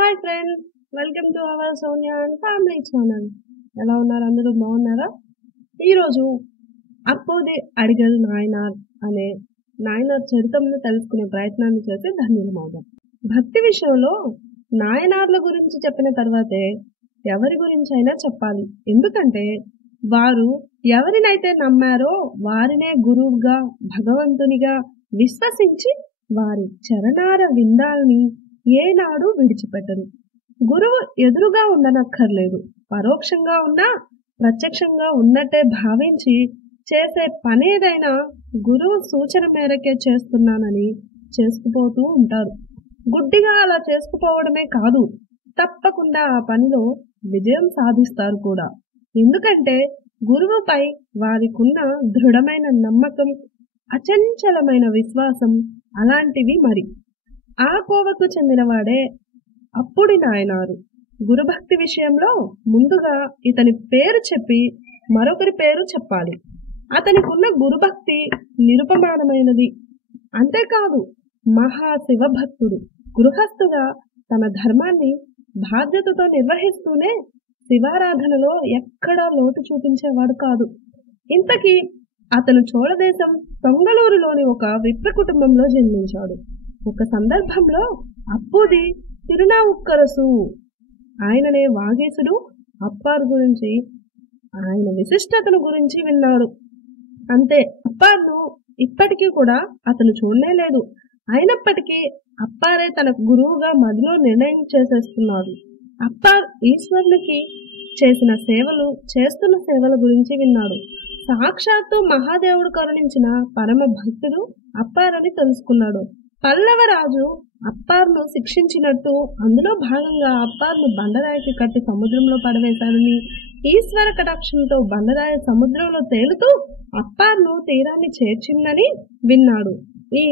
Hi friends, welcome to our Sonia and family channel. ఎలా ఉన్నారు? అందరూ బాగున్నారా? ఈరోజు అప్పోది అడిగల్ నాయనార్ అనే నాయనార్ చరిత్రను తెలుసుకునే ప్రయత్నాన్ని చేసి ధన్యవాదాలు. భక్తి విషయంలో నాయనార్ల గురించి చెప్పిన తర్వాతే ఎవరి గురించి అయినా చెప్పాలి. ఎందుకంటే వారు ఎవరినైతే నమ్మారో వారినే గురువుగా, భగవంతునిగా విశ్వసించి వారి చరణార విందాల్ని ఏనాడు విడిచిపెట్టరు. గురువు ఎదురుగా ఉండనక్కర్లేదు, పరోక్షంగా ఉన్నా ప్రత్యక్షంగా ఉన్నట్టే భావించి చేసే పనేదైనా గురువు సూచన మేరకే చేస్తున్నానని చేసుకుపోతూ ఉంటారు. గుడ్డిగా అలా చేసుకుపోవడమే కాదు, తప్పకుండా ఆ పనిలో విజయం సాధిస్తారు కూడా. ఎందుకంటే గురువుపై వారికున్న దృఢమైన నమ్మకం, అచంచలమైన విశ్వాసం అలాంటివి. మరి ఆ కోవకు చెందినవాడే అప్పుడి నాయనారు. గురుభక్తి విషయంలో ముందుగా ఇతని పేరు చెప్పి మరొకరి పేరు చెప్పాలి. అతనికున్న గురుభక్తి నిరుపమానమైనది. అంతేకాదు మహాశివభక్తుడు. గృహస్థుగా తన ధర్మాన్ని బాధ్యతతో నిర్వహిస్తూనే శివారాధనలో ఎక్కడా లోటు చూపించేవాడు కాదు. ఇంతకీ అతను చోళదేశం తొంగలూరులోని ఒక విప్ర కుటుంబంలో జన్మించాడు. ఒక సందర్భంలో అప్పుది తిరునావుక్కరసు, ఆయననే వాగీసుడు, అప్పార్ గురించి, ఆయన విశిష్టతను గురించి విన్నాడు. అంతే, అప్పార్ను ఇప్పటికీ కూడా అతను చూడలేదు. అయినప్పటికీ అప్పారే తనకు గురువుగా మదిలో నిర్ణయం చేసేస్తున్నాడు. అప్పార్ ఈశ్వరునికి చేస్తున్న సేవల గురించి విన్నాడు. సాక్షాత్తు మహాదేవుడు కరుణించిన పరమ భక్తుడు అప్పారని తెలుసుకున్నాడు. పల్లవరాజు అప్పార్ను శిక్షించినట్టు అందులో భాగంగా అప్పార్ను బండరాయికి కట్టి సముద్రంలో పడవేశానని, ఈశ్వర కటాక్షంతో బండరాయి సముద్రంలో తేలుతూ అప్పార్ను తీరాన్ని చేర్చిందని విన్నాడు. ఈ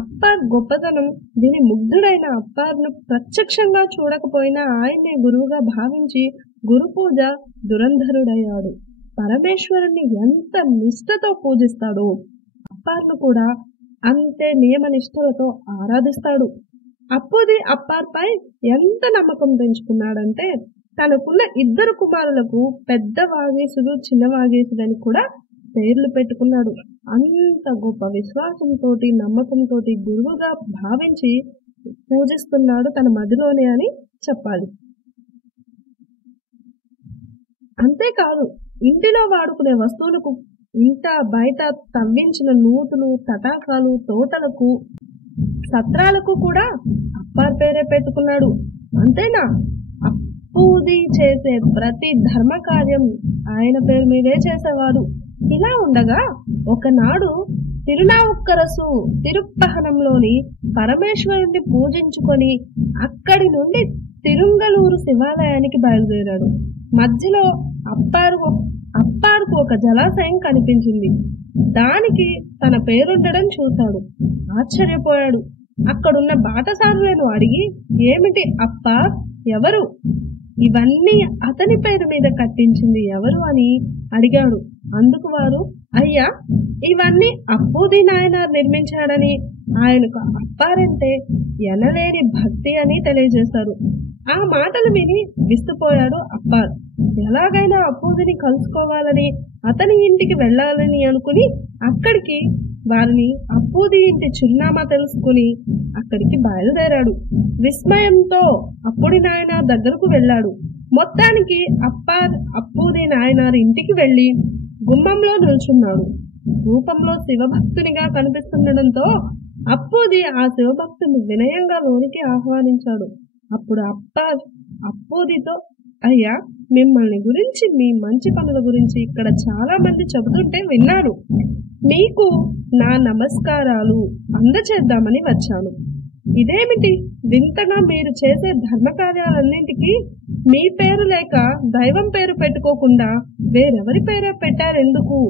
అప్పార్ గొప్పతనం దీని ముగ్ధుడైన అప్పార్ను ప్రత్యక్షంగా చూడకపోయినా ఆయన్నే గురువుగా భావించి గురు పూజ దురంధరుడయ్యాడు. పరమేశ్వరుని ఎంత నిష్ఠతో పూజిస్తాడో అప్పార్ను కూడా అంతే నియమ నిష్ఠలతో ఆరాధిస్తాడు. అప్పుది అప్పార్పై ఎంత నమ్మకం పెంచుకున్నాడంటే తనకున్న ఇద్దరు కుమారులకు పెద్ద వాగీసుడు, చిన్న వాగీసుడని కూడా పేర్లు పెట్టుకున్నాడు. అంత గొప్ప విశ్వాసంతో, నమ్మకంతో గురువుగా భావించి పూజిస్తున్నాడు తన మదిలోనే అని చెప్పాలి. అంతేకాదు ఇంటిలో వాడుకునే వస్తువులకు, ఇంట బయట తవ్వించిన నూతులు, తటాకాలు, తోటలకు, సత్రాలకు కూడా అప్పార్ పేరే పెట్టుకున్నాడు. అంతేనా, అప్పుది చేసే ప్రతి ధర్మకార్యం ఆయన పేరు మీదే చేసేవాడు. ఇలా ఉండగా ఒకనాడు తిరునావుక్కరసు తిరుప్పహనంలోని పరమేశ్వరుణ్ణి పూజించుకొని అక్కడి నుండి తిరుంగలూరు శివాలయానికి బయలుదేరాడు. మధ్యలో అప్పారుకు ఒక జలాశయం కనిపించింది. దానికి తన పేరుండడం చూశాడు. ఆశ్చర్యపోయాడు. అక్కడున్న బాటసారులను అడిగి, ఏమిటి అప్పార్, ఎవరు? ఇవన్నీ అతని పేరు మీద కట్టించింది ఎవరు అని అడిగాడు. అందుకు వారు, అయ్యా, ఇవన్నీ అప్పుది నాయనార్ నిర్మించాడని, ఆయనకు అప్పారంటే ఎనలేని భక్తి అని తెలియజేశారు. ఆ మాటలు విని విస్తుపోయాడు అప్పార్. ఎలాగైనా అప్పుదిని కలుసుకోవాలని, అతని ఇంటికి వెళ్ళాలని అనుకుని అక్కడికి వారిని అప్పుది ఇంటి చిరునామా తెలుసుకుని అక్కడికి బయలుదేరాడు. విస్మయంతో అప్పుడి నాయనార్ దగ్గరకు వెళ్ళాడు. మొత్తానికి అప్పార్ అప్పుది నాయనార్ ఇంటికి వెళ్ళి గుమ్మంలో నిల్చున్నాడు. రూపంలో శివభక్తునిగా కనిపిస్తుండడంతో అప్పుది ఆ శివభక్తుని వినయంగా లోనికి ఆహ్వానించాడు. అప్పుడు అప్పార్ అప్పుదితో, అయ్యా, మిమ్మల్ని గురించి, మీ మంచి పనుల గురించి ఇక్కడ చాలా మంది చెబుతుంటే విన్నాను. మీకు నా నమస్కారాలు అందచేద్దామని వచ్చాను. ఇదేమిటి వింతగా, మీరు చేసే ధర్మకార్యాలన్నింటికీ మీ పేరు లేక దైవం పేరు పెట్టుకోకుండా వేరెవరి పేరే పెట్టారెందుకు?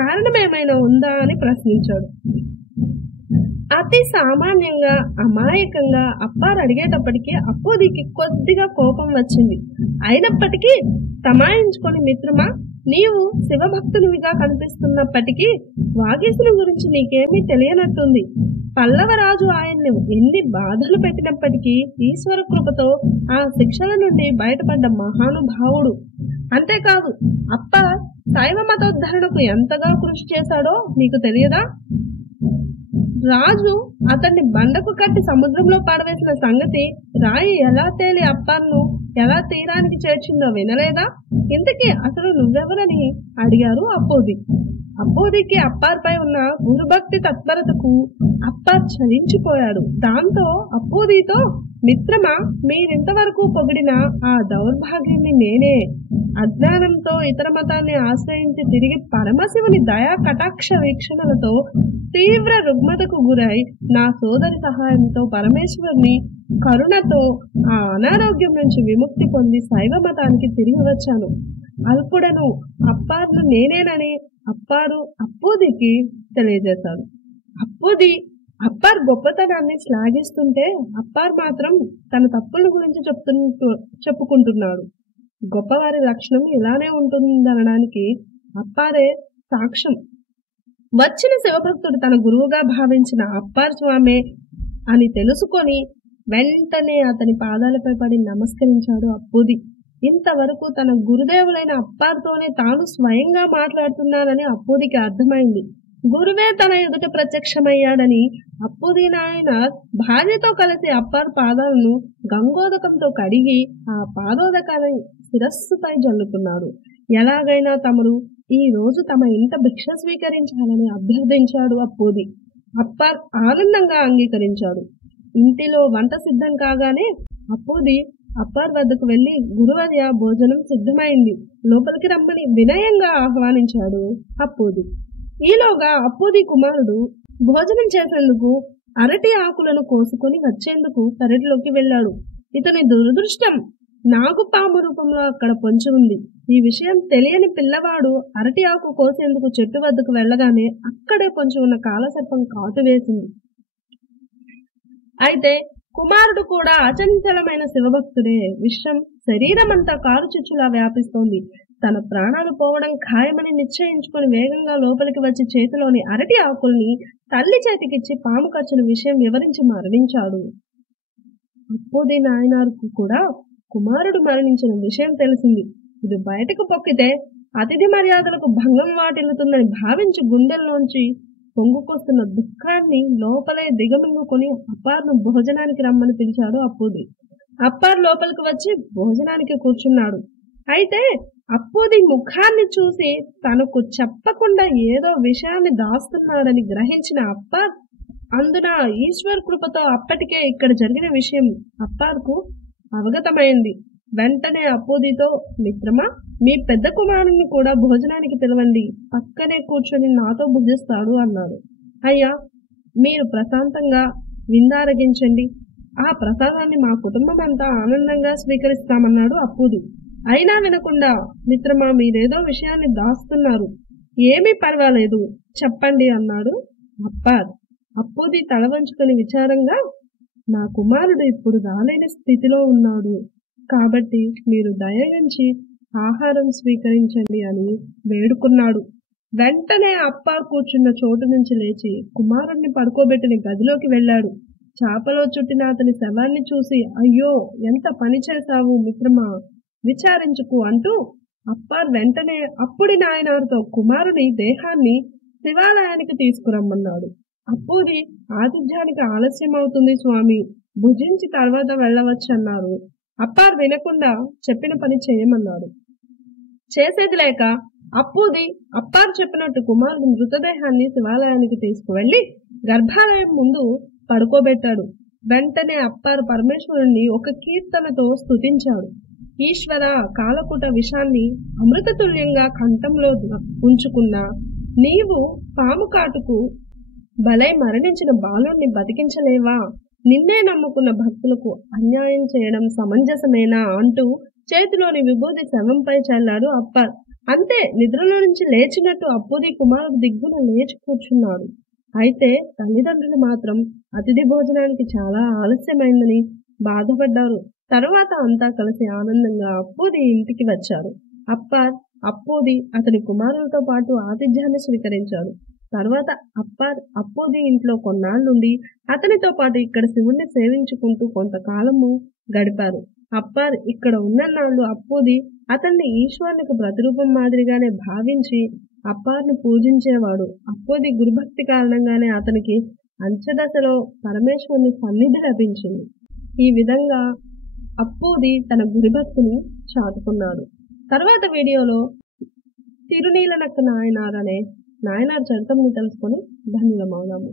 కారణమేమైనా ఉందా అని ప్రశ్నించాడు. అతి సామాన్యంగా, అమాయకంగా అప్పార్ అడిగేటప్పటికీ అప్పుదికి కొద్దిగా కోపం వచ్చింది. అయినప్పటికీ తమాయించుకొని, మిత్రమా, నీవు శివభక్తునివిగా కనిపిస్తున్నప్పటికీ వాగీసుని గురించి నీకేమీ తెలియనట్టుంది. పల్లవరాజు ఆయన్ని ఎన్ని బాధలు పెట్టినప్పటికీ ఈశ్వర కృపతో ఆ శిక్షల నుండి బయటపడ్డ మహానుభావుడు. అంతేకాదు అప్ప శైవ మతోద్ధరణకు ఎంతగా కృషి చేశాడో నీకు తెలియదా? రాజు అతన్ని బండకు కట్టి సముద్రంలో పడవేసిన సంగతి, రాయి ఎలా తేలి అప్పార్ను ఎలా తీరానికి చేర్చిందో వినలేదా? ఇంతకీ అసలు నువ్వెవరని అడిగారు అప్పోది. అప్పోదికి అప్పార్పై ఉన్న గురుభక్తి తత్పరతకు అప్పార్ చలించిపోయాడు. దాంతో అప్పోదితో, మిత్రమా, మీరింతవరకు పొగిడిన ఆ దౌర్భాగ్యాన్ని నేనే. అజ్ఞానంతో ఇతర మతాన్ని ఆశ్రయించి తిరిగి పరమశివుని దయా కటాక్ష వీక్షణలతో తీవ్ర రుగ్మతకు గురై నా సోదరి సహాయంతో పరమేశ్వరుని కరుణతో ఆ అనారోగ్యం నుంచి విముక్తి పొంది శైవ మతానికి తిరిగి వచ్చాను. అల్పుడను అప్పార్ను నేనేనని అప్పారు అప్పోదికి తెలియజేశాడు. అప్పార్ గొప్పతనాన్ని శ్లాఘిస్తుంటే అప్పార్ మాత్రం తన తప్పుల గురించి చెప్పుకుంటున్నాడు. గొప్పవారి లక్షణం ఇలానే ఉంటుందనడానికి అప్పారే సాక్ష్యం. వచ్చిన శివభక్తుడు తన గురువుగా భావించిన అప్పార్ స్వామే అని తెలుసుకొని వెంటనే అతని పాదాలపై పడి నమస్కరించాడు అప్పూది. ఇంతవరకు తన గురుదేవులైన అప్పార్తోనే తాను స్వయంగా మాట్లాడుతున్నానని అప్పూదికి అర్థమైంది. గురువే తన ఎదుట ప్రత్యక్షమయ్యాడని అప్పూది నాయన భార్యతో కలిసి అప్పార్ పాదాలను గంగోదకంతో కడిగి ఆ పాదోదకాలను శిరస్సుపై జల్లుకున్నాడు. ఎలాగైనా తమరు ఈ రోజు తమ ఇంట భిక్ష స్వీకరించాలని అభ్యర్థించాడు అప్పూది. అప్పార్ ఆనందంగా అంగీకరించాడు. ఇంటిలో వంట సిద్ధం కాగానే అప్పూది అప్పార్ వద్దకు వెళ్లి, గురువర్య, భోజనం సిద్ధమైంది, లోపలికి రమ్మని వినయంగా ఆహ్వానించాడు అప్పూది. ఈలోగా అప్పూది కుమారుడు భోజనం చేసేందుకు అరటి ఆకులను కోసుకొని వచ్చేందుకు పెరటిలోకి వెళ్ళాడు. ఇతని దురదృష్టం నాగుపాము రూపంలో అక్కడ పొంచి ఉంది. ఈ విషయం తెలియని పిల్లవాడు అరటి ఆకు కోసేందుకు చెట్టు వద్దకు వెళ్ళగానే అక్కడే పొంచి ఉన్న కాలసర్పం కాటు వేసింది. అయితే కుమారుడు కూడా అచంచలమైన శివభక్తుడే. విషం శరీరమంతా కారుచుచ్చులా వ్యాపిస్తోంది. తన ప్రాణాలు పోవడం ఖాయమని నిశ్చయించుకుని వేగంగా లోపలికి వచ్చి చేతిలోని అరటి ఆకుల్ని తల్లి చేతికిచ్చి పాము కచ్చిన విషయం వివరించి మరణించాడు. అప్పూది నాయనార్కు కూడా కుమారుడు మరణించిన విషయం తెలిసింది. ఇది బయటకు పొక్కితే అతిథి మర్యాదలకు భంగం వాటిల్లుతుందని భావించి గుండెల్లోంచి పొంగుకొస్తున్న దుఃఖాన్ని లోపలే దిగమింగుకొని అప్పార్ను భోజనానికి రమ్మని పిలిచాడు అప్పూది. అప్పార్ లోపలికి వచ్చి భోజనానికి కూర్చున్నాడు. అయితే అప్పూది ముఖాన్ని చూసి తనకు చెప్పకుండా ఏదో విషయాన్ని దాస్తున్నాడని గ్రహించిన అప్పార్, అందున ఈశ్వర్ కృపతో అప్పటికే ఇక్కడ జరిగిన విషయం అప్పార్కు అవగతమైంది. వెంటనే అప్పూదితో, మిత్రమా, మీ పెద్ద కుమారుని కూడా భోజనానికి పిలవండి, పక్కనే కూర్చొని నాతో భుజిస్తాడు అన్నాడు. అయ్యా, మీరు ప్రశాంతంగా విందారగించండి, ఆ ప్రసాదాన్ని మా కుటుంబం అంతా ఆనందంగా స్వీకరిస్తామన్నాడు అప్పూది. అయినా వినకుండా, మిత్రమా, మీరేదో విషయాన్ని దాస్తున్నారు, ఏమీ పర్వాలేదు, చెప్పండి అన్నాడు అప్పార్. అప్పూది తల వంచుకొని విచారంగా, నా కుమారుడు ఇప్పుడు రాలేని స్థితిలో ఉన్నాడు, కాబట్టి మీరు దయగంచి ఆహారం స్వీకరించండి అని వేడుకున్నాడు. వెంటనే అప్పార్ కూర్చున్న చోటు నుంచి లేచి కుమారుణ్ణి పడుకోబెట్టిన గదిలోకి వెళ్ళాడు. చాపలో చుట్టిన అతని శవాన్ని చూసి, అయ్యో, ఎంత పని చేశావు మిత్రమా, విచారించుకు అంటూ అప్పార్ వెంటనే అప్పుడి నాయనారుతో కుమారుని దేహాన్ని శివాలయానికి తీసుకురమ్మన్నాడు. అప్పూది, ఆతిథ్యానికి ఆలస్యం అవుతుంది స్వామి, భుజించి తర్వాత వెళ్ళవచ్చన్నారు. అప్పార్ వినకుండా చెప్పిన పని చేయమన్నాడు. చేసేది లేక అప్పూది అప్పార్ చెప్పినట్టు కుమారుడు మృతదేహాన్ని శివాలయానికి తీసుకువెళ్లి గర్భాలయం ముందు పడుకోబెట్టాడు. వెంటనే అప్పార్ పరమేశ్వరుణ్ణి ఒక కీర్తనతో స్తుతించాడు. ఈశ్వర, కాలకూట విషాన్ని అమృతతుల్యంగా కంఠంలో ఉంచుకున్న నీవు పాము కాటుకు బలై మరణించిన బాలుణ్ణి బతికించలేవా? నిన్నే నమ్ముకున్న భక్తులకు అన్యాయం చేయడం సమంజసమేనా అంటూ చేతిలోని విభూది శవంపై చల్లాడు అప్పార్. అంతే, నిద్రలో నుంచి లేచినట్టు అప్పూది కుమారుడు దిగ్గున లేచి కూర్చున్నాడు. అయితే తల్లిదండ్రులు మాత్రం అతిథి భోజనానికి చాలా ఆలస్యమైందని బాధపడ్డారు. తరువాత అంతా కలిసి ఆనందంగా అప్పూది ఇంటికి వచ్చారు. అప్పార్, అప్పూది అతని కుమారులతో పాటు ఆతిథ్యాన్ని స్వీకరించాడు. తర్వాత అప్పోది ఇంట్లో కొన్నాళ్ళుండి అతనితో పాటు ఇక్కడ శివుణ్ణి సేవించుకుంటూ కొంతకాలము గడిపారు. అప్పార్ ఇక్కడ ఉన్నన్నాళ్ళు అప్పోది అతన్ని ఈశ్వరునికి ప్రతిరూపం మాదిరిగానే భావించి అప్పార్ను పూజించేవాడు. అప్పోది గురుభక్తి కారణంగానే అతనికి అంత్యదశలో పరమేశ్వరుని సన్నిధి లభించింది. ఈ విధంగా అప్పోది తన గురుభక్తిని చాటుకున్నాడు. తర్వాత వీడియోలో తిరునీలనక్క నాయనార్ అనే నాయనార్ చరిత్రను తెలుసుకొని ధన్యులమవుదాము.